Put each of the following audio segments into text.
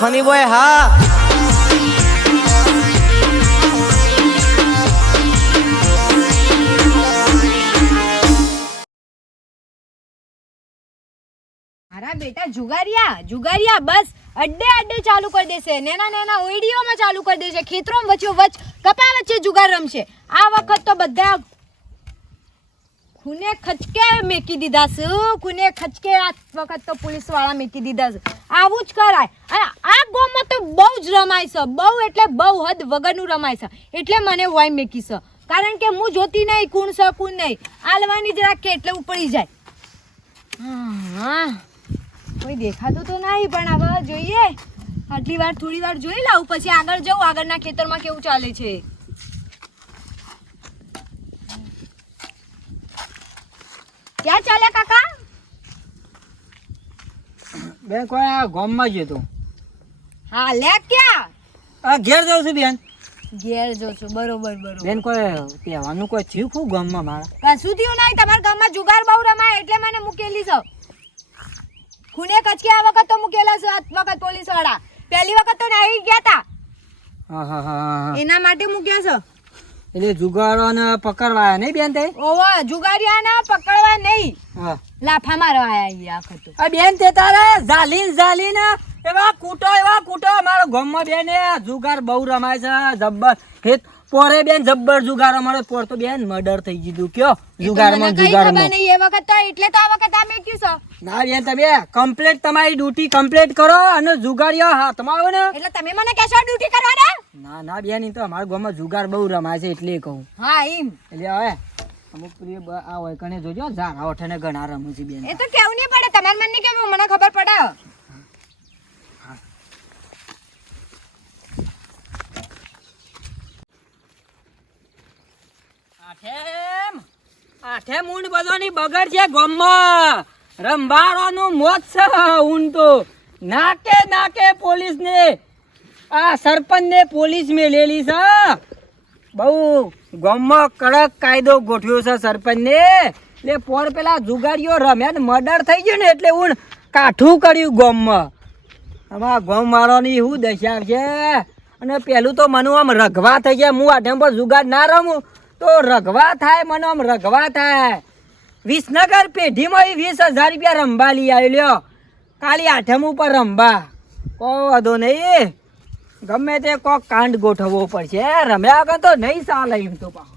Funny boy હા. મારા બેટા જુગારિયા જુગારિયા, બસ. અડ્ડે અડ્ડે ચાલુ કરી દેશે. નેના નેના ઓઈડીઓમાં ચાલુ કરી દેશે. ખેતરોમાં વચ્ચે વચ કપા વચ્ચે જુગાર રમશે. આ વખત તો બધા ખૂને ખચકે મેકી દીધા છે? કુને ખચકે આ વખત તો પોલીસવાળા મેકી દીધા છે. આવું જ કરાય. અને આ ગોમાં તો બહુ જ રમાય છે. બહુ એટલે બહુ હદ વગરનું રમાય છે. એટલે મને વાય મેકી છે. કારણ કે હું જોતી નહીં, કુણ છે, કુણ નહીં. આલવાની જ રાખે એટલે ઉપડી જાય. હા. કોઈ દેખાતું તો નહીં, પણ હવે જોઈએ. આટલી વાર થોડી વાર જોઈ લાવું. પછી આગળ જવું. આગળના ખેતરમાં કેવું ચાલે છે? ક્યાં ચાલે કાકા? બેન કોઈ આ ગામમાં જ હતો હા લે ક્યાં? આ ઘેર જાઉં છું બેન. ઘેર જો છું બરોબર બરોબર. બેન કોઈ કહેવાનું કોઈ થયું ખૂબ ગામમાં મારા? કશું થયું નહીં? તમારા ગામમાં જુગાર બહુ રમાય એટલે મને મૂકેલી છો. ખૂને કચકે આ વખત તો મૂકેલા છે આ વખત પોલીસવાળા પહેલી વખત તો નહીં ગયા તા. હા હા હા હા. એના માટે મૂક્યા છે. એટલે જુગારોને પકડવાયા નહીં બેન તે? ઓવા જુગારિયાના પકડવા નહીં. લાફા મારવા આયા આખો તો. આ બેન તે તારે ઝાલીન ઝાલીન એવા કૂટો એવા કૂટો. મારો ગામમાં બેન જુગાર બહુ રમાય છે જબ્બર. હેત પોરે બેન જબ્બર જુગારો અમારે પોર તો બેન મર્ડર થઈ ગયું કયો. જુગારમાં જુગારમાં નહીં એ વખત તો એટલે તો આ વખત આ મેં કીધું ના બેન તમે કમ્પ્લીટ તમારી ડ્યુટી કમ્પ્લીટ કરો અને જુગારીઓ હાથમાં આવે ને. એટલે તમે મને કહેશો ડ્યુટી કરવાના? ના ના બેન એ તો અમારા ગામમાં જુગાર બહુ રમાય છે એટલે કહું. હા એમ. એટલે હવે અમુક પ્રિય આ હોય કને જોજો ઝારા ઓઠે ને ઘણા રમું છે બેન. એ તો કેવું નહીં પડે તમારે મને નહીં કેવું? મને ખબર પડે. આઠેમ. આઠે ઊંડ બધાની બગડ છે ગોમમાં રંભારોનું મોત છે ઊંડ તો નાકે નાકે પોલીસને. આ સરપંચને પોલીસ મેલેલી છે. બહુ ગામમાં કડક કાયદો ગોઠવ્યો છે સરપંચને. એટલે પોર પેલા જુગારીઓ રમ્યા ને મર્ડર થઈ ગયું ને એટલે ઊંડ કાઠું કર્યું ગામમાં આમાં ગામ વાળાની શું દશા છે? અને પેલું તો મને આમ રઘવા થઈ ગયા. હું આઠમ પર જુગાર ના રમું. તો રઘવા થાય મને રઘવા થાય. વિસનગર પેઢીમાં વીસ હજાર રૂપિયા રંભા લઈ લ્યો. કાલી આઠમ ઉપર રંભા. કો વાંધો નહીં. ગમે તે કોક કાંડ ગોઠવવો પડશે. રમ્યા વગર તો નહીં ચાલે એમ તો પા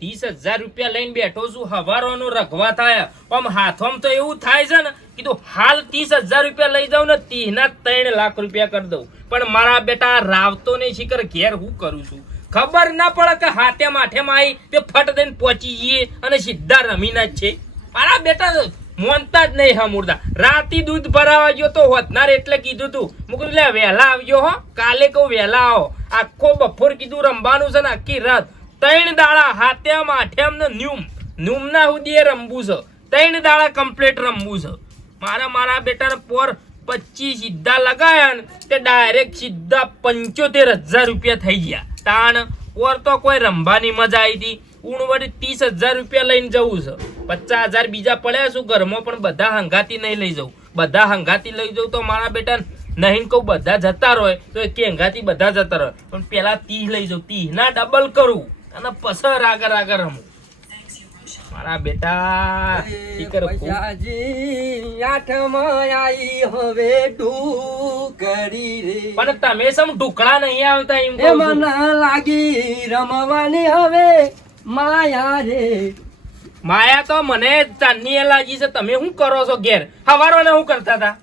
ત્રીસ હજાર રૂપિયા લઈને બેઠો છું, હવારોનો રખવા થાય. આમ હાથોમ તો એવું થાય છે ને, કીધું, હાલ ત્રીસ હજાર રૂપિયા લઈ જાઉં ને ત્રીસના ત્રણ લાખ રૂપિયા કરી દઉં. પણ મારા બેટા રાવતો નહીં, શીખર ઘેર હું કરું છું. ખબર ના પડે કે હાથે માથે આવી તે ફટ દઈને પહોંચી જઈએ અને સીધા રમીના જ છે. મારા બેટા મોનતા જ નહીં, હા, મુર્દા. રાતી દૂધ ભરાવા ગયો તો હોતનાર એટલે કીધું તું. મુકું લે, વહેલા આવજો, હો. કાલે કહું, વહેલા આવો. આખો બપોર કીધું, રમવાનું છે ને આખી રાત. ત્રણ દાડા હાથે માથે ને ન્યુમ. ન્યુમના સુધી રમવું છે. ત્રણ દાડા કમ્પ્લીટ રમવું છે. મારા મારા બેટાને પોર પચીસ સીધા લગાયા ને તે ડાયરેક્ટ સીધા પંચોતેર હજાર રૂપિયા થઈ ગયા. તાણ, ઓર તો કોઈ રમવાની મજા આવી હતી ઊણ ત્રીસ હજાર રૂપિયા લઈને જવું છે. પચાસ હજાર બીજા પડ્યા શું ઘરમાં પણ બધા હંગાતી નહીં લઈ જવું. બધા હંગાતી લઈ જવું તો મારા બેટા નહીં કહું, બધા જતા રહે, તો કે હંગાતી બધા જતા રહે. પણ પેલા તીહ લઈ જાઉં. તીહ ના ડબલ કરું. અને પસર આગળ આગળ રમું. મારા બેટા ટીકર પૈસાજી આઠમાં આઈ હવે ડૂકરી રે. પણ તમે સમ ઢુકડા નહીં આવતા એમ એ મને લાગી રમવાની હવે માયા રે. માયા તો મને ચાંદની લાગી છે. તમે શું કરો છો ઘેર? હવારો ને શું કરતા હતા?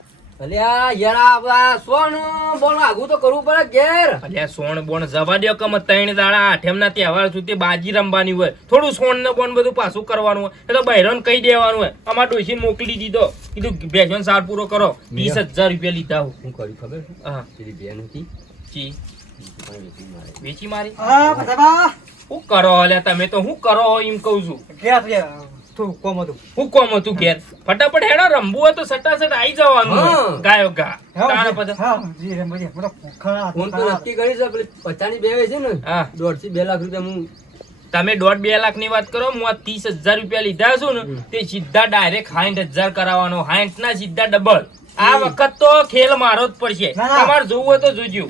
અલ્યા યાર આ સોનું આગું તો કરવું પડે ઘેર. અલ્યા સોણ બોણ જવા દો કમ ત્રણ દાડા આઠેમના તહેવાર સુધી બાજી રમવાની હોય. થોડું સોણ ને બોણ બધું પાછું કરવાનું હોય. એ તો બહેરોને કહી દેવાનું હોય. અમાર ડોસીને મોકલી દીધો. કીધું સાર પૂરો કરો. વીસ હજાર રૂપિયા લીધા હું. કર્યું ખબર? હા. પેલી બેન હતી. વેચી મારી. હા શું કરો અલ્યા તમે તો? હું કરો એમ કહું છું. ઘેર ઘેર કોમ હતું હું કોમ હતું ઘેર ફટાફટ હેડો રમવું હોય તો સટાસટ આવી જવાનું ગાયો ગા. તાણ પછી ફોન તો નક્કી કરી છે પેલી પચાસની બે વેચી ને. હા. દોઢથી બે લાખ રૂપિયા હું તમે દોઢ બે લાખની વાત કરો હું આ ત્રીસ હજાર રૂપિયા લીધા છું ને તે સીધા ડાયરેક્ટ સાઠ હજાર કરાવવાનો. સાઠ ના સીધા ડબલ આ વખત તો ખેલ મારો જ પડશે. તમારે જોવું હોય તો જોજો.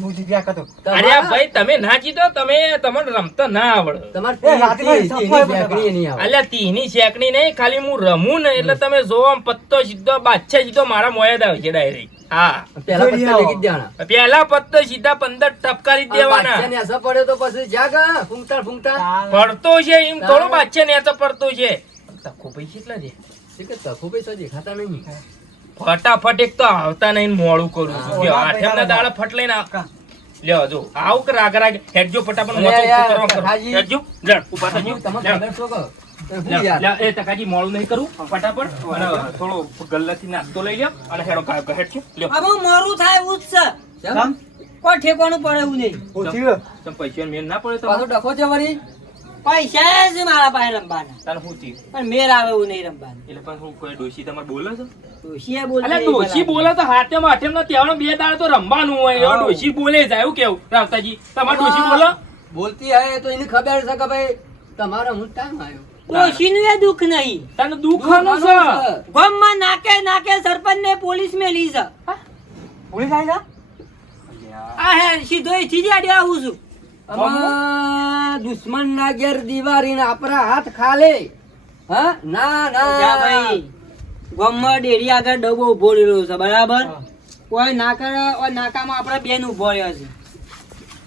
હું જીત્યા કરતો અરે ભાઈ તમે ના જીતો તમે તમને રમતા ના આવડે. તમારે એ રાતભાઈ સફાઈ બેકરી નહીં અલ્યા તીની શેકણી નહીં ખાલી હું રમું ને એટલે તમે જોવો પત્તો સીધો બાદશાહ સીધો મારા મોયા આવે છે ડાયરેક્ટ. હા. પહેલા પત્તા લેખી જ દેવાના. પેલા પત્તો સીધા પંદર ટપકારી દેવાના. પડ્યો તો પછી જ્યાં ફૂંકતા ફૂંકતા. પડતો છે એમ થોડો બાદશાહ ને તો પડતો છે. તકો પૈસા કેટલા છે? તખો પૈસા દેખાતા નહીં. ફટાફટ એક તો આવતા નહીં મોડું કરું છું. આઠમના દાડા ફટ લઈને આવ. લ્યો જો આવું કે રાગ રાગ હેડજો ફટાફટ મોટો ઊભો કરો. હેડજો લ્યો, ઊભા થજો. તમે છો કે એ ટકાજી મોડું નહીં કરું ફટાફટ. થોડો ગલ્લાથી નાસ્તો લઈ લ્યો અને હેડો ગાયબ હેડજો. લ્યો. હવે મોરું થાય એવું જ છે. કોઈ ઠેકાણું પડે એવું નહીં. પૈસા મેળ ના પડે તો ડખો છે વળી. પૈસા જ મારા પાસે રમવાના. તારે શું થયું? પણ મેર આવે એવું નહીં રમવાનું. એટલે પણ હું કોઈ ડોશી તમારે બોલે છે? ડોશીએ બોલે અલ્યા ડોશી બોલે તો હાથે માથે ના તહેવારનો બે દાડા તો રમવાનું હોય. એવો ડોશી બોલે જાય એવું કેવું. રાવતાજી તમારે ડોશી બોલો? બોલતી હે તો એની ખબર છે કે ભાઈ તમારો હું ટાઈમ આવ્યો? ડોશીનું એ દુઃખ નહીં. તને દુખાનું છે? ગામમાં નાકે નાકે સરપંચ ને પોલીસ મેલી છે. પોલીસ આવી આ હે સીધો અહીંથી જ આડે આવું છું. આમાં દુશ્મન ના ઘેર દિવાળી ના આપણા હાથ ખાલે. હા? ના ના. ભાઈ. ગામમાં ડેરી આગળ ડબો ઊભો રહેલો છે બરાબર? કોઈ નાકા ઓય નાકામાં આપણે બેન ઊભો રહ્યો છે.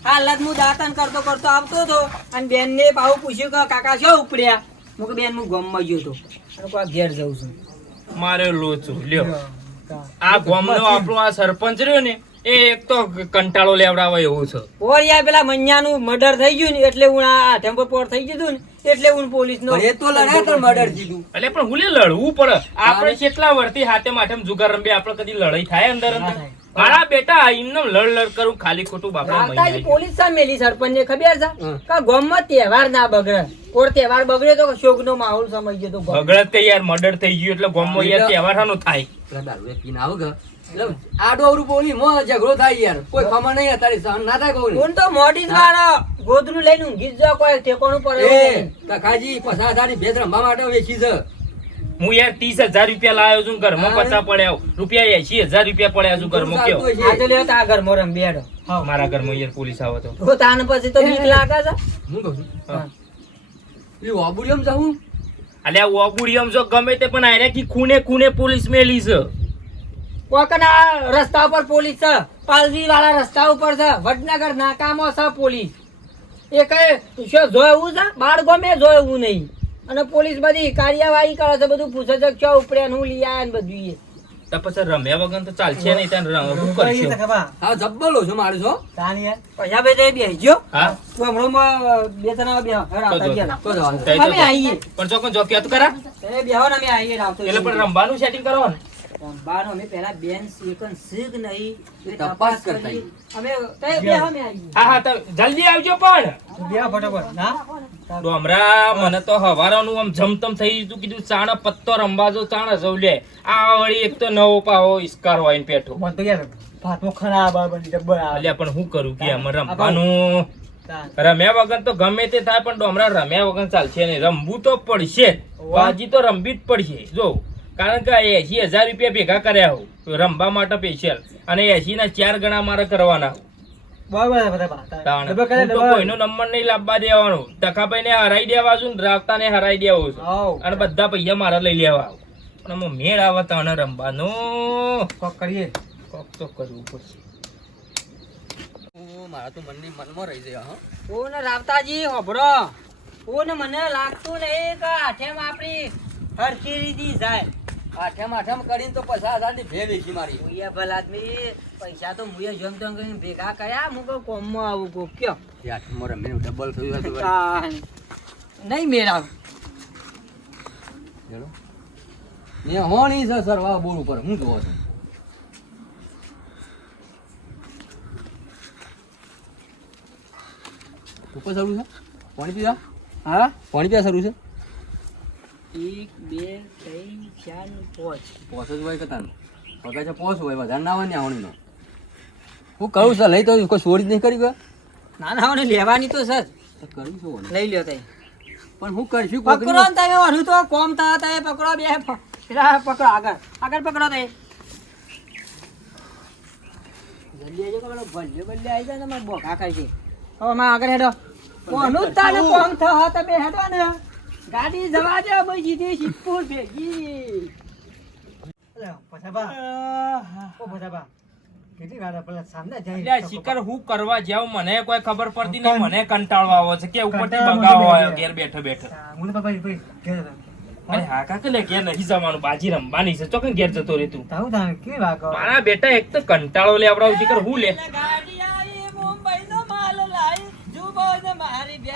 હાલત હું દાતન કરતો કરતો આવતો હતો અને બેન ને પાછું પૂછ્યું કે કાકા શું ઉપડ્યા? હું કે બેન હું ગમમાં ગયો હતો અને કોઈ ઘેર જઉં છું. મારે લોચો લ્યો. આ ગામનો આપણો આ સરપંચ રહ્યો ને એ એક તો કંટાળો લેવડાવે એવું છે. ઓરિયા પેલા મન્યાનું મર્ડર થઈ ગયું ને એટલે હું આ ટેમ્પર પર થઈ ગયું ને એટલે હું પોલીસ નો એ તો લડે તો મર્ડર જીધું એટલે પણ હું લે લડવું પડે. આપણે કેટલા વર્ષથી હાથે માથે જુગાર રમીએ આપણે કદી લડાઈ થાય અંદર અંદર. મારા બેટા એમને લડ લડ કરું ખાલી ખોટું બાપા માતાજી પોલીસ સામે મેલી સરપંચ ખબર છે? કે ગામમાં તહેવાર ના બગડે. કોર તહેવાર બગડે તો શોક નો માહોલ સમય ગયો તો ગામમાં. કે યાર મર્ડર થઈ ગયું એટલે ગામમાં યાર તહેવાર હાનો થાય. દારૂ પીને આવો કે. એટલે આડો અવરું બોલી મો ઝઘડો થાય યાર. કોઈ ખબર નહીં અત્યારે સહન ના થાય કોઈ હું તો મોડી જ ગોદરું લઈને ઊંઘી જ કોઈ ટેકોનું પડે. કાકાજી પચાસ હજારની ભેંસ રમવા માટે વેચી છે. હું યાર ત્રીસ હજાર રૂપિયા લાવ્યો છું ઘરમાં. પચાસ પડ્યા રૂપિયા એસી હજાર રૂપિયા પડ્યા છું ઘરમાં કયો ચાલતું હશે. લ્યો ઘરમાં રમ બેડો. મારા ઘરમાં યાર પોલીસ આવો તો. તો તાને પછી તો બીક લાગે છે? હું કહું છું? એ વાબુડિયમ જાઉં અલ્યા ઓબુડિયમ જો ગમે તે પણ આયરા કી ખૂને ખૂને પોલીસ મેલી છે. કોકના રસ્તા ઉપર પોલીસ છે પાલજી વાળા રસ્તા ઉપર છે વડનગર નાકામાં છે પોલીસ. એ કઈ શું જોયું છે? બાળ ગમે જોયું નહીં. અને પોલીસ બધી કાર્યવાહી કરે છે બધું પૂછે છે ક્યાં ઉપડે હું લઈ આયા ને બધું એ. તો પછી રમ્યા વગર તો ચાલશે નહીં તને રમ- શું હા જબ્બલો છો મારું છો? પૈસા બે જઈ ગયો. હા? તો હમણાં બે ત્રણ બે આવતા ગયા. તો અમે. આવીએ પણ ચોકન જો કહેતો ખરા? તમે બેહો ને અમે આવીએ રાવતો એટલે પણ રમવાનું સેટિંગ કરવાનું? રમવાનો અમે પહેલા બેન એકન શીખ નહીં તપાસ તપાસ કરતા અમે બેહો અમે આવીએ હા હા તો જલ્દી આવજો પણ. ડોમરા મને તો હવારાનું આમ જમતમ થઈ ગયું કીધું ચાણ પત્તો રમવા ચાણ જવલે. આ વળી એક તો નવો પાવો ઇસ્કાર હોય પેઠો. અલ્યા પણ હું કરું કે આમાં રમવાનું? રમ્યા વગર તો ગમે તે થાય પણ ડોમરા રમ્યા વગર ચાલશે નહીં. રમવું તો પડશે. બાજી તો રમવી જ પડશે. જો કારણ કે એસી હજાર રૂપિયા ભેગા કર્યા હોઉં રમવા માટે સ્પેશિયલ અને એસી ના ચાર ગણા મારે કરવાના. હું. તો કોઈનો નંબર નહીં લાવવા દેવાનો. ટકાભાઈ ને હરાઈ દેવા છું ને રાવતા ને હરાઈ દેવો છું. અને બધા પૈસા મારા લઈ લેવા. આવું. પણ મેળ આવે તને રમવાનું. કોક તો કરવું પડશે. મારા તો મનની મનમાં રહી જાય હા. ને રાવતાજી હોભળો ઓ ને મને લાગતું નહીં કે આઠેમ આપણી હરખી રીતી જાય. આઠમ આઠમ કરીને તો પચાસ હજારની ભે વેચી મારી. મુયા ભલા આદમી પૈસા તો મુએ જમ તેમ કરીને ભેગા કર્યા. હું કોમમાં આવું કોક કયો? આઠમ આઠમમાં રમીને ડબલ થયું હતું. નહીં મેળાવ. હેલો. ને હોણી છે સરવા બોર ઉપર. હું જોવો છું. ઉપર શરૂ છે? પાણી પીવા હા? પાણી પીવા શરૂ છે? એક બે ત્રણ ચાર પાંચ. પોસ જ હોય કતાનું પગાર છે પોસ હોય વધારે ના હોય ને હોણીનો હું કહું સર લઈ તો કોઈ ચોરી નહીં કરી ગયો ના ના મને લેવાની તો સર કરું છું લઈ લ્યો તઈ. પણ હું કરશું પકડો ને તમે હું તો કોમ થા તમે પકડો બે પેલા પકડો આગળ. આગળ પકડો તે જલ્દી આવજો કે પેલો ભલ્યો આવી જાય ને મારે બોકા કરશે હવે માં આગળ હેડો. કોનું તાને કોમ થા તમે હેડો ને ગાડી જવા દે ભાઈ સીધી સિદ્ધપુર ભેગી. એટલે આ હું કરવા જાવ મને કોઈ ખબર પડતી નહીં મને કંટાળો આવે છે. કે ઉપરથી બગાવો આવ્યો ઘેર બેઠો બેઠો. અરે હા કાકા લે ઘેર નહીં જવાનું બાજી રમવાની છે. ચોકન ઘેર જતો રે તું મારા બેટા એક તો કંટાળો લે આપડા શિકાર હું લે? ને મારી બેન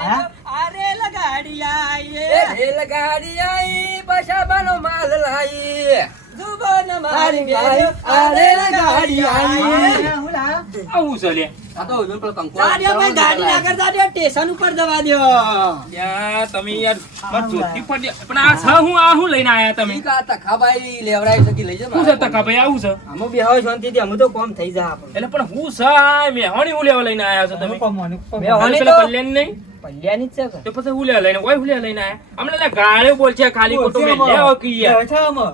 આરે ગાડી આવી એ રેલગાડી આઈ પશાબાનો માલ લાઈ જુબો ને મારી બેન આરે ગાડી આવી આવું છે લે આ તો હજુ પેલો કંકુ દાદા ભાઈ ગાડી ના કરતા દે સ્ટેશન ઉપર જવા દો તમે યાર બસ જોતી પડી પણ આ છ હું આ હું લઈને આયા તમે ઈ લેવડાવી સકી લઈ જાઓ છે તકા આવું છે અમે બેહો શાંતિથી અમે તો કોમ થઈ જા એટલે પણ હું છે મેહોણી હું લેવા લઈને આયા છો તમે મેહોણી તો- કલ્યાણ નહીં પલ્યાની જ છે તો પછી હું લેવા લઈને ઓય હું લેવા લઈને આયા અમને ગાળે બોલ છે ખાલી ખોટું મેં લેવો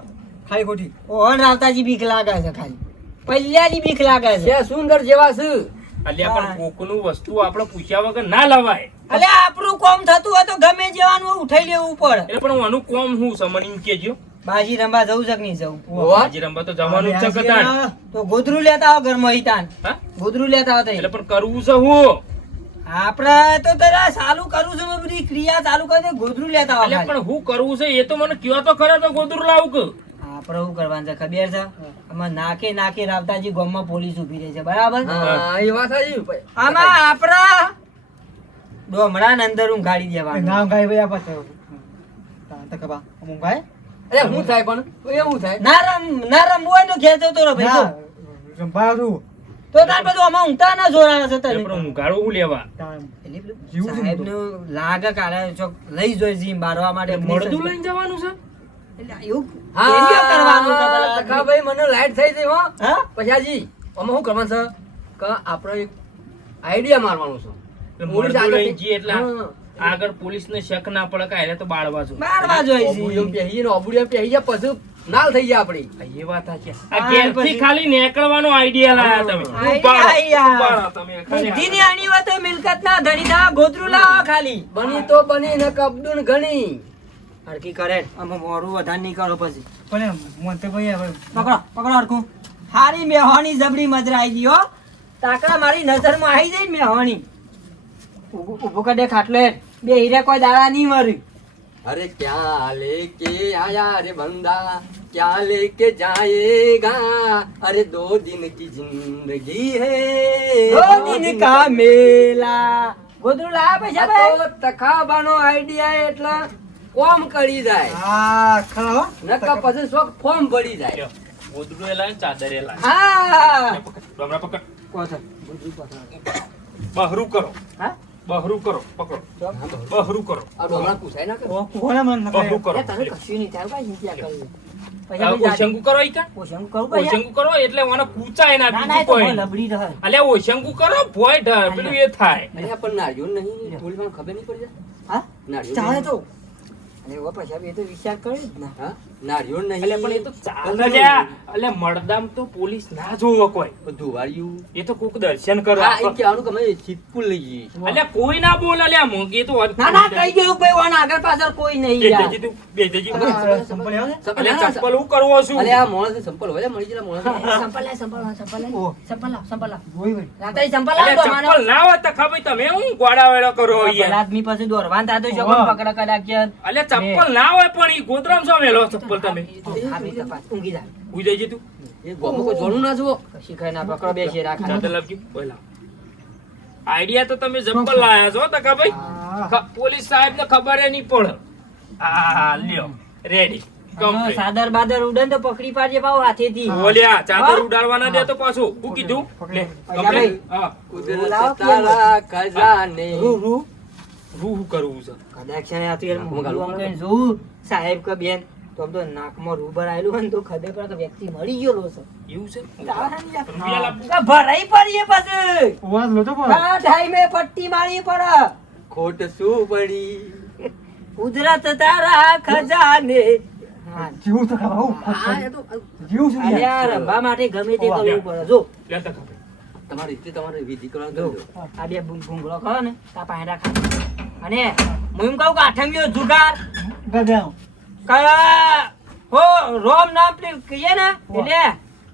કે ખોટી ઓહન રાવતાજી બીક લાગે છે ખાલી. પલ્યાની બીક લાગે છે. સુંદર જેવા છે. અલ્યા પણ કોકનું વસ્તુ આપણે પૂછ્યા વગર ના લવાય. અલે આપણું કોમ થતું હોય તો ગમે જેવાનું ઉઠાઈ લેવું પડે. એટલે પણ આનું કોમ હું છે કેજો બાજી રંબા જવું છે કે નહીં જવું? બાજી રંબા તો જવાનું છે કતાન તો ગોદરું લેતા આવો ઘરમાં હિતાન. હા? ગોદરું લેતા આવો એટલે પણ કરવું છે હું. આપણે તો તારા ચાલુ કરું છું બધી ક્રિયા ચાલુ કરી ગોદરું લેતા આવો અલ્યા પણ હું કરવું છે એ તો મને કયો તો ખરા તો ગોદરું લાવું કે? આપણે શું કરવાનું છે ખબર છે? આમાં નાકે નાકે રાવતાજી ગામમાં પોલીસ ઊભી રહી છે બરાબર? એ વાત સાચી આમાં આપણા ડોમડા ને અંદર દેવાનું અરે હું થાય પણ? એવું થાય? ના રમ ના રમવું હોય તો ઘેર જતો રહો ભાઈ તો. તો તાર બધું આમાં ઊંઘતા ના જોરાના છે તને. પણ હું ગાળું હું લેવા? એટલે લાગે કાલે લઈ જોઈ જીમ બારવા માટે મળતું લઈને જવાનું છે? આઈડિયા મારવાનું છે. એટલે પોલીસ મળદું આગળ લઈને જઈએ એટલે હા. આગળ પોલીસ ને શક ના પડે કે એટલે તો બાળવા જો બારવા જોઈ પહેરીએ ને ઓબુડિયું પહેરી જાય પછી નાલ થઈ જાય આપણી. એ વાત છે આ હા, ઘેરથી ખાલી નીકળવાનો આઈડિયા લાયા તમે. મિલકત ના ધણી ના ગોદરું લાવો ખાલી. બની તો બની ને કબડું ઘણી. હરકી કરે. અમે મોરું વધારે નહીં કરો પછી. પકડો પકડો હરકું હારી મેહોણી જબડી મજર આવી હો. તાકડા મારી નજરમાં આવી જાય ને મેહોણી ઊભું કરી દે ખાટલે બે હીરે કોઈ દાડા નહીં મરી. અરે ક્યાં લેકે આયા રે બંદા? ક્યાં લેકે જાયેગા? અરે દો દિન કી જિંદગી હે દો દિન કા મેલા. ગોદરું લાયા પૈસા ભાઈ તો તખાબાનો આઈડિયા એટલે કોમ કરી જાય. નકર પછી શોખ ફોર્મ ભરી જાય. ગોદડું એ ચાદર એ હા. પકડ, પકડ. કોથર. ગોદરું કોથર. બહરું કરો. હા? બહરું કરો પકડો. બહરું કરો. આ ડોમરા પૂછાય ના કરે બહરું કરો. તને કશું નહીં તારું કાંઈ ચિંતા કરવી. આ પૈસા બી ઓશંકુ કરો ઓશંકુ એટલે મને પૂછાય ના ના ના એ બીજું કોઈ. લબડી રહે. અલ્યા ઓશંકુ કરો ભોય ઢ- પેલું એ થાય. અરે પણ નાળિયેર નહીં થોડી ખબર નહીં પડી જાય? હા? નાળિયેર ચાલે તો. અને એવો સાહેબ એ તો વિચાર કરી જ ને હા? નાળિયેર નહીં. એટલે પણ એ તો ચાલે લ્યા. એટલે મળદામ તો પોલીસ ના જોવો કોઈ. બધું વાળ્યું એ તો કોક દર્શન કરો. હા એ કહેવાનું કે અમે સિદ્ધપુર લઈ જઈએ. એટલે કોઈ ના બોલ અલ્યા મોંઘી તો ના ના કઈ ગયું ભાઈ વાન આગળ પાછળ કોઈ નહીં યાર. બેટેજી તું બેટેજી સંપલ આવે સંપલ સંપલ હું કરવો છું? અલે આ માણસ સંપલ હોય મળી જરા માણસ સંપલ લે સંપલ લાય, સંપલ લાય. સંપલ સંપલ લાવ. રાતે સંપલ અલ્યા માનો. ચપ્પલ ના હોય તો ખબર તમે હું ગોડા વેળો કરો યાર આદમી પાસે દોરવાન થતું જો પકડા કદાચ. કે. અલ્યા ચપ્પલ ના હોય પણ ઈ ગોદરામ મેલો વેલો તમે ઊંઘી તું. એ ગોમો કોઈ જોડું ના જુઓ? ના પકડો, લાવ. આઈડિયા તો તમે ચપ્પલ લાયા છો તકા ભાઈ પોલીસ સાહેબ ને ખબર નહીં પડે. આ લ્યો રેડી સાદર બાદર ઉડન તો પકડી પાડજે પાછું હાથેથી. બોલ્યા ચાદર ઉડાડવાના દે તો પાછું. હું કીધું? લે પૈસા હા કુદરત તારા ખજાને. રૂ, રૂ. રૂ કરવું છે? કદાચ છે આ તો યાર આમ જોઉં, સાહેબ કે બેન તો આમ તો નાકમાં રૂબર ભરાયેલું હોય ને તો ખબર પડે તો વ્યક્તિ મરી ગયો છે એવું છે? ભરાઈ પડીએ પછી. ટાઈમે પટ્ટી મારી પડે ખોટ શું પડી? કુદરત તારા ખજાને. હા. આ એ તો અલ્યા, રંભા માટે ગમે તે કરવું પડે જો. લે તકા તમારી રીતે તમારે વિધિ કરવાનું દો. આ બે ભૂંગળો ખરો ને તા પાસે રાખા અને હું એમ કહું કે આઠમીઓ જુગાર. કયા હો રોમ નામ પેલી કહીએ ને એટલે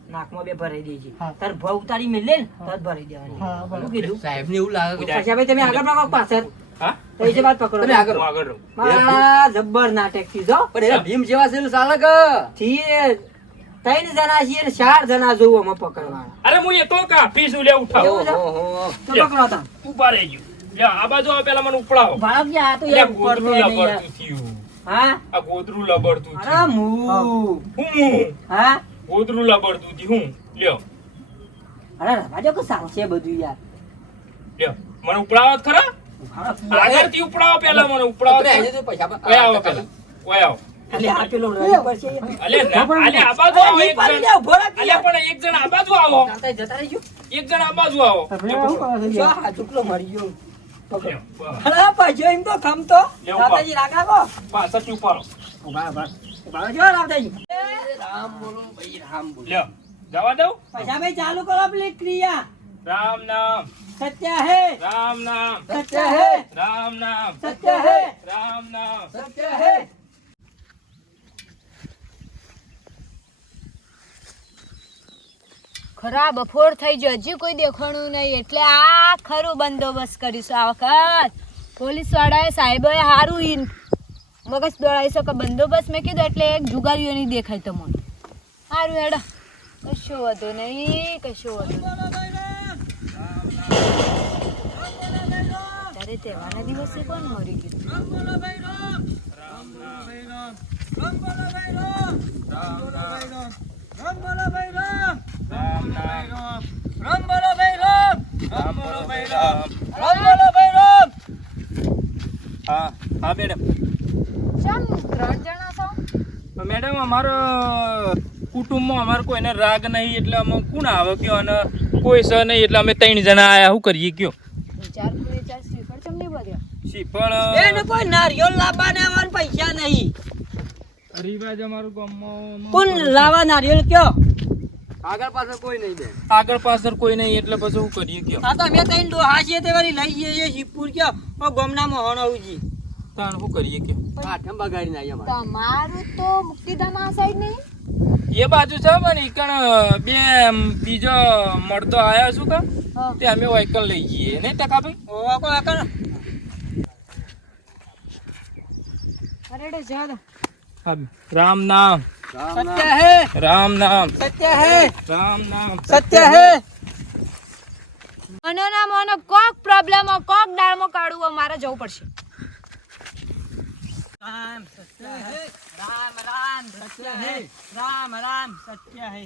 નાકમાં બે ભરાઈ દેજે તાર ભાવ ઉતારી મેલે ને તો ભરાઈ દેવાની. શું કીધું? સાહેબને એવું લાગે કે- પછી ભાઈ તમે આગળ ભાગો પાછળ. હા? તો એ વાત પકડો. તમે આગળ આગળ મારા જબ્બર નાટકથી જો. પણ એના ભીમ જેવા છે એટલે ચાલે થી ત્રણ જણા છીએ ને ચાર જણા જોવો અમે પકડવાના. અરે હું એકલો કાપી છું? લે ઉઠાવો. તો પકડો તા ઊભા લે આ બાજુ આવો પેલા મને ઉપડાવો. તો ઉપર નહીં હા? આ ગોદરું લબડતું અરે થયું. મુ. હું. હા ગોદરું લબડતું થયું. હું? લ્યો. અરે રવાજો કે સાચે બધું યાર. લ્યો. મને ઉપડાવત જ આગળથી ઉપડાવો. પેલા મને ઉપડાવો પૈસા ઓય આવો પેલા ઓય આવો. એટલે આ પેલો રડી પડશે. અલે અલે આ બાજુ આવો એક જણ. અલે પણ એક જણ આ બાજુ આવો. એક જણ આ બાજુ આવો. જો આ ઝુકલો મરી ગયો. અરે પાછો એમ તો ખમતો રાતાજી રાગ રાખો પાછળથી ઉપાડો. ઊભા ઊભા. ઊભા જો રાતાજી રામ બોલો ભાઈ રામ બોલો. લ્યો જવા દઉં? પૈસા ભાઈ ચાલુ કરો પેલી ક્રિયા. રામ નામ. સત્ય હે. રામ નામ. સત્ય હે. રામ નામ. સત્ય હે. રામ નામ. સત્ય હે. ખરા બફોર થઈ ગયો. હજી કોઈ દેખાણું નહીં. એટલે આ ખરું બંદોબસ્ત કરીશું આ વખત. પોલીસ વાળાએ સાહેબોએ સારું ઈન મગજ દોડાવી શકો. બંદોબસ્ત મેં કીધું એટલે એક જુગારીઓ નહીં દેખાય તમને. સારું હેડો. કશું વધુ નહીં, કશું વધુ તહેવારના દિવસે કોણ મરી ગયું? રામ બોલો ભાઈ રામ. રામ બોલો ભાઈ રામ. હા હા મેડમ. ચમ ત્રણ જણા છો? મેડમ અમારો કુટુંબમાં અમારે કોઈને રાગ નહીં એટલે અમે કોણ આવે કયો? અને કોઈ સ નહીં એટલે અમે ત્રણ જણા આયા શું કરીએ કયો? ચાર પૂરી ચાર શ્રીફળ ચમ નહીં ભર્યા શ્રીફળ એને કોઈ નારિયેળ લાવવા ને આવવાના પૈસા નહીં. રિવાજ અમારું ગામમાં કોણ લાવા નારિયેળ કયો? આગળ પાછળ કોઈ નહીં બેન. આગળ પાછળ કોઈ નહીં એટલે પછી શું કરીએ કયો? આ તો અમે ત્રણ ડોહા છીએ તે લઈ જઈએ શિવપુર કયો? ઓ ગમના મોહણવજી તાણ શું કરીએ કયો? આઠમ અમારે તમારું તો મુક્તિધામ આ સાઈડ નહીં? એ બાજુ છે પણ ઈકણ બે બીજો મળતો આયા છું કે? તે અમે વાઇકલ લઈ જઈએ નહીં ટકા ભાઈ અરે જા રામ નામ. સત્ય હે. રામ નામ. સત્ય હે. રામ નામ. સત્ય હે. મને ના મને કોક પ્રોબ્લેમ કોક દાળમાં કાઢવું મારે જવું પડશે. રામ સત્ય હે. રામ રામ સત્ય હે. રામ રામ સત્ય હે.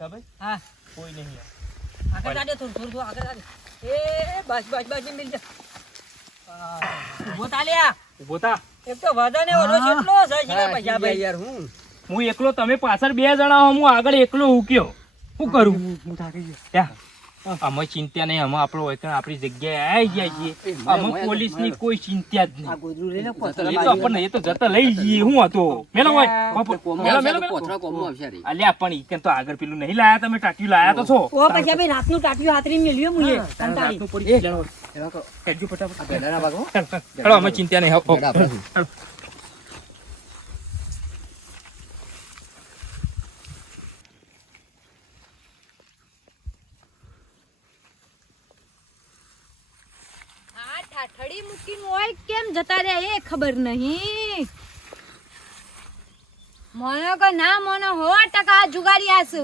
ભાઈ હા. કોઈ નહીં આગળ કાઢે થોડું થોડું થોડું આગળ કાઢે એ બસ બસ બસ મિલ જા. ઊભો તાલ્યા ઊભો તા એક તો વજન એ ઓલો કેટલો છે પૈસા ભાઈ યાર હું? હું એકલો તમે પાછળ બે જણા હું આગળ એકલો ઉક્યો શું કરું? ત્યાં અમે ચિંતા નહીં અમે આપણો આપણી જગ્યાએ આવી જાય છીએ. અમે પોલીસની કોઈ ચિંતા જ નહીં. આપણને એ તો જતા લઈ જઈએ હું હતો. મેલો. અલ્યા પણ ઈકન તો આગળ પેલું નહીં લાયા તમે? ટાટિયું લાયા તો છો. ઓ પૈસા ભાઈ રાતનું ટાટિયું હાથરી મેલ્યો મુએ કંટાળી. કરજો ફટાફટ. અમે ચિંતા નહીં હો, હો. ભેડા આપણે શું? આ ઠાઠડી મૂકીને હોય કેમ જતા રહ્યા? એ ખબર નહીં. મને કે ના મને હો ટકા જુગારી આસુ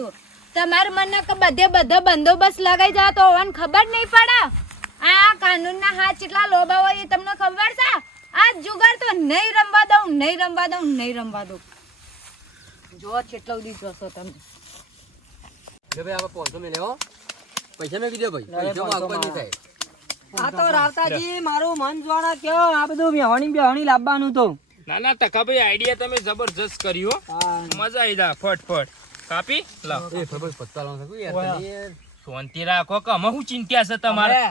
તમારે મને કે બધે બધો બંદોબસ્ત લગાઈ જાય તો ઓન ખબર નહીં પડે. આ કાનૂનના હાથ કેટલા લોબા હોય એ તમને ખબર છે? આ જુગાર તો નહીં રમવા દઉં નહીં રમવા દઉં નહીં રમવા દઉં. જો કેટલા સુધી જોશો તમે. લે ભાઈ આપણે પાંચસો મેં લેવો. પૈસા મેં કીધો ભાઈ. પૈસા માંગવા. નહીં થાય. આ તો રાવતાજી મારું મન જોવાના કયો? આ બધું બેહણી બેહણી લાવવાનું તો. ના ના ટકાભાઈ આઈડિયા તમે જબરજસ્ત કર્યો મજા આવી જા ફટ કાપી? લાવ. એ ભાઈ પત્તા લાવવાનું યાર શાંતિ રાખો કે અમે હું ચિંતા છે તમારે?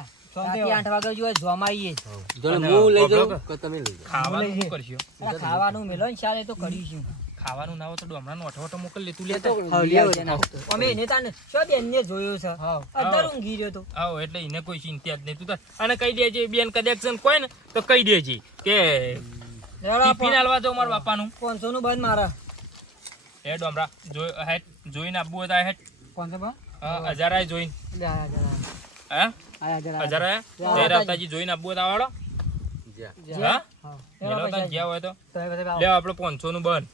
ખાવાનું મેલો ને ચાલે તો કરીશું. ખાવાનું ના હોય તો ડોમરાનો અઠો અઠો મોકલ લે તું લેતો. અમે એને તાને શું બેનને જોયો છે? અત્યારે. ઊંઘી રહ્યો તો. આવો એટલે એને કોઈ ચિંતા જ નહીં. તું અને કહી દેજે બેન કનેક્શન કોઈ ને તો કહી દેજે કે ટિફિન હાલવા જાઉં મારા બાપાનું. પાંચસો નું બંધ મારા. એ ડોમરા જોઈ હેટ જોઈને આપવું હોય તો હેટ પાંચસો બંધ હા, હજાર આય જોઈને. હા? હજાર આયા. જય રાતાજી જોઈને આપવું હોય તો આવાડો હા? હા. મેલો તાન ગયા હોય તો. બધા લે આપણે પાંચસો નું બન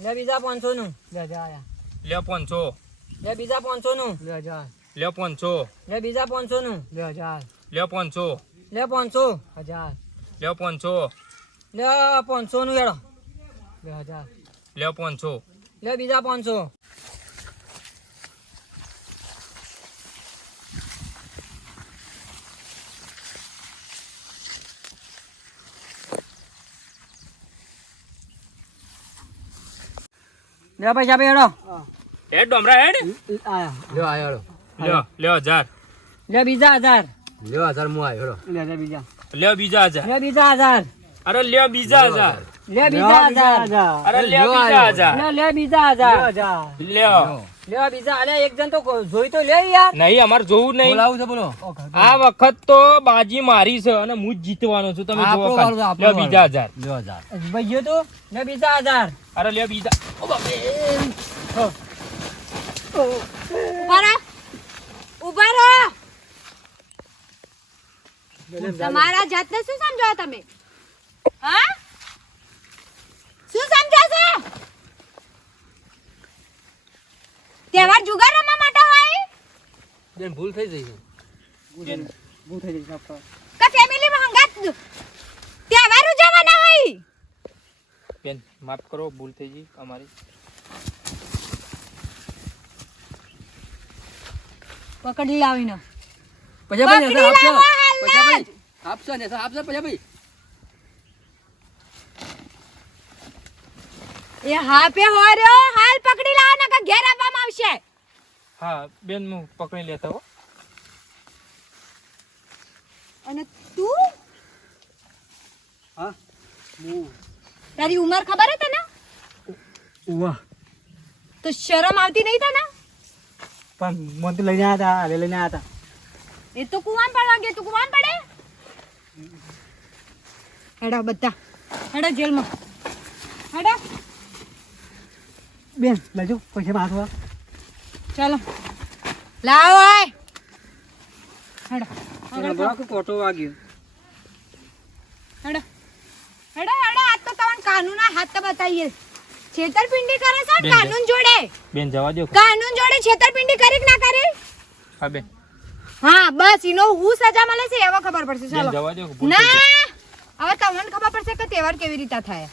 લે બીજા પાંચસો નું લે જા લે પાંચસો. લે બીજા પાંચસો નું લે જા. લે પાંચસો. લે બીજા પાંચસો નું લે હજાર લે પાંચસો. લે પાંચસો. હજાર. લે પાંચસો. લે પાંચસો નું હેડો. લે હજાર. લે પાંચસો. લે બીજા પાંચસો. લે પૈસા ભાઈ હેડો. હેડ ડોમરા હેડ. આયા. લ્યો આયો હેડો. લ્યો લ્યો હજાર. લે બીજા હજાર. લ્યો હજાર મુ આયો હેડો. લે બીજા. લ્યો બીજા હજાર. લે બીજા હજાર. અરે લ્યો બીજા હજાર. લે બીજા હજાર. અરે લે બીજા હજાર. લે લે બીજા હજાર. લ્યો લે. બીજા. અલે એક જણ તો જોઈ તો લે યાર. નહીં અમાર જોવું નહીં. બોલાવું છે બોલો. આ વખત તો બાજી મારી છે અને હું જ જીતવાનો છું. તમે જોવો લ્યો બીજા હજાર. લ્યો હજાર. ભાઈઓ તો? લે બીજા હજાર. અરે લ્યો બીજા. ઊભા રહો. ઊભા રહો. તમારા જાતને શું સમજો તમે? હા? શું સમજો છો તહેવાર જુગાર રમવા માટે હોય? બેન ભૂલ થઈ જઈ છે. થઈ. કે ફેમિલીમાં હંગાત તહેવાર ઉજવવાના હોય? બેન માફ કરો ભૂલ થઈ ગઈ અમારી. પકડી લાવીને. પૈસા ભાઈ હાલ પૈસા ભાઈ. ને ભાઈ. એ હા પે હો રહ્યો હાલ પકડી લાવો ને કે ઘેર આપવામાં આવશે. હા બેન હું પકડી લેતો હો. અને તું? હા હું. તારી ઉંમર ખબર હે તને? વાહ તો શરમ આવતી નહીં તને? પણ મને લઈને આવ્યા હતા હાલે લઈને આવ્યા હતા એ તો કુવાન પડવા ગયો તું કુવાન પડે? હેડા બધા હેડા જેલમાં. હેડો. બેન લેજો પૈસા માથવા ચાલો. લાવો હેડો. કોટો વાગ્યો. હેડો. હેડો હેડો આજ તો તમને કાનૂના હાથ તો બતાવીએ. છેતરપિંડી કરે છે કાનૂન જોડે? બેન જવા દો કાનૂન જોડે છેતરપિંડી કરી કે ના કરી? હા બેન. હા બસ એનો હું સજા મળે છે એવા ખબર પડશે. ચાલો. જવા દો ભૂલ થઈ ના! હવે તમને ખબર પડશે કે તહેવાર કેવી રીતે થાય.